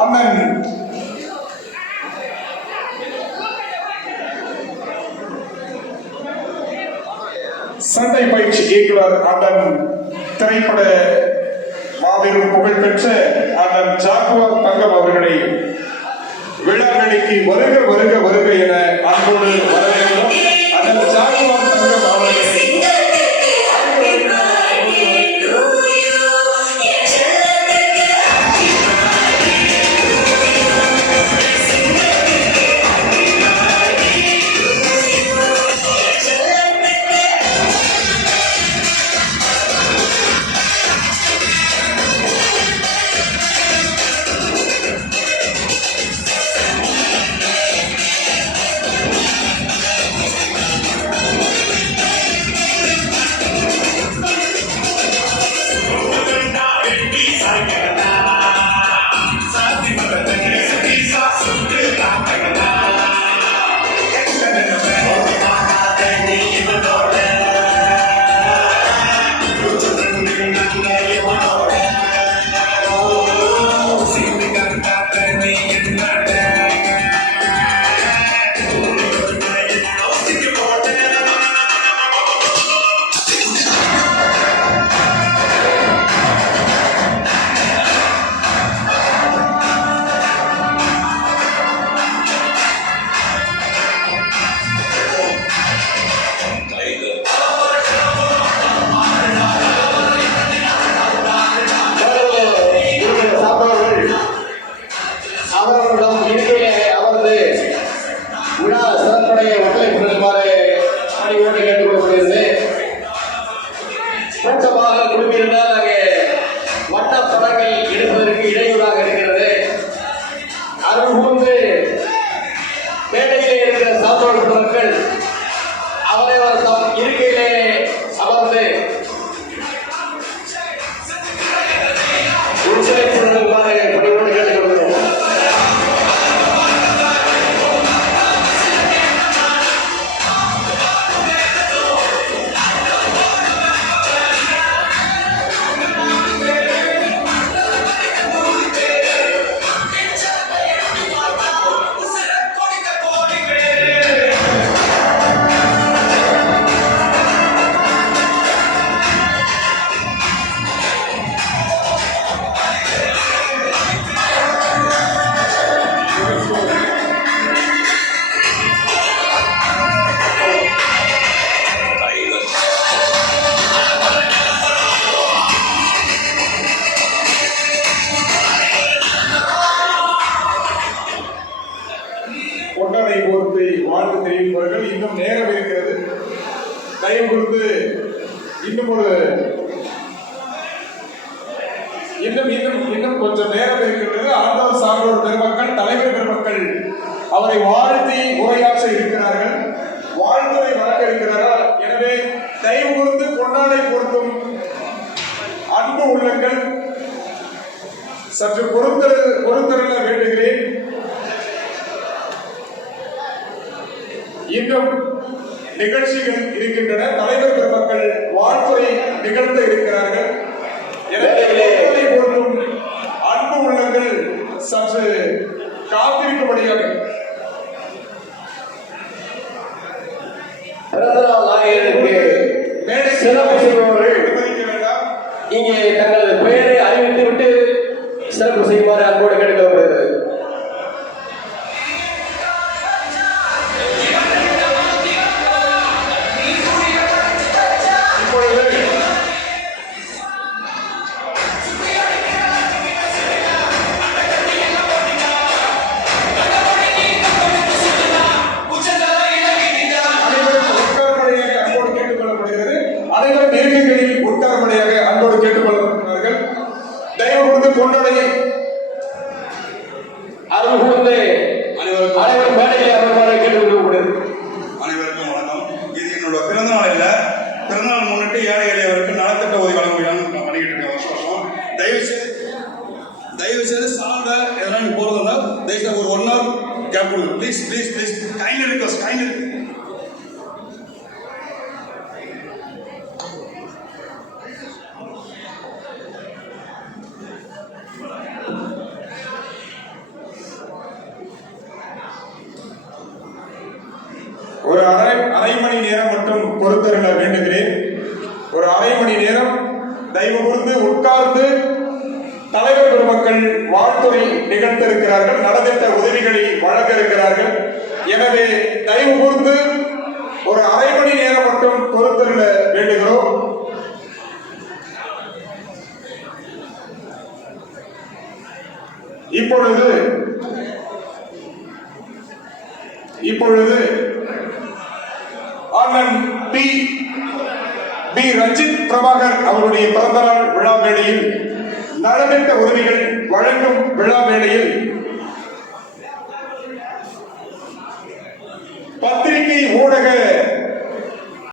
அண்ணன் சண்டை பயிற்சி இயக்குனர் அண்ணன் திரைப்பட மாபெரும் புகழ்பெற்ற அண்ணன் ஜாகுவார் தங்கம் அவர்களை விழா மேடைக்கு வருக வருக வருக என அன்போடு வரவேற்கிறோம். அண்ணன் ஜாகுவார் தங்கம் அவர்களை வாழ்த்து தெரிவிப்பவர்கள் இன்னும் நேரம் இருக்கிறது. தயவு கொடுத்து இன்னும் கொஞ்சம் நேரம் இருக்கின்றது. ஆண்டவர் சான்றோர் பெருமக்கள், தலைவர் பெருமக்கள் அவரை வாழ்த்தி உரையாற்ற இருக்கிறார்கள், வாழ்த்துறை வழங்க இருக்கிறார்கள். எனவே தயவு கொடுத்து கொண்டாடை பொருத்தும் அன்பு உள்ளங்கள் சற்று பொறுத்தருள வேண்டுகிறேன். இன்னும் நிகழ்ச்சிகள் இருக்கின்றன. தலைவர் பெருமக்கள் வாழ்த்துறை நிகழ்த்த இருக்கிறார்கள். அன்பு உள்ளங்கள் சற்று காத்திருக்கும்படியாக இங்கே தங்களது பெயரை அறிவித்து விட்டு சிறப்பு செய்யுமாறு அன்போடு கேட்டுக்கொள்ளப்படுகிறது. அனைவருக்கும் வணக்கம். இது என்னோட பிறந்தநாள் இல்ல, பிறந்தநாள் முன்னிட்டு ஏழை எளியவருக்கு நலத்திட்ட உதவி வழங்குவீங்கன்னு பண்ணிக்கிட்டு இருக்கேன் வருஷம். தயவு செய்து சார்ந்த எதனா நீ போறதுன்னா தயவுசெய்து ஒரு 1 hour கேப் கொடுங்க. Please please please kindly request, kindly. பொறுத்தருள வேண்டுகிறேன். ஒரு அரை மணி நேரம் தயவு கூர்ந்து உட்கார்ந்து தலைவர் பெருமக்கள் வாழ்த்துறை நிகழ்த்த இருக்கிறார்கள், நலத்திட்ட உதவிகளை வழங்க இருக்கிறார்கள். எனவே தயவு கூர்ந்து ஒரு அரை மணி நேரம் மட்டும் பொறுத்தருள வேண்டுகிறோம். இப்பொழுது அண்ணன் பி ரஞ்சித் பிரபாகர் அவருடைய பிறந்தநாள் விழா வேளையில் நலத்திட்ட உதவிகள் வழங்கும் விழா வேளையில் பத்திரிகை ஊடக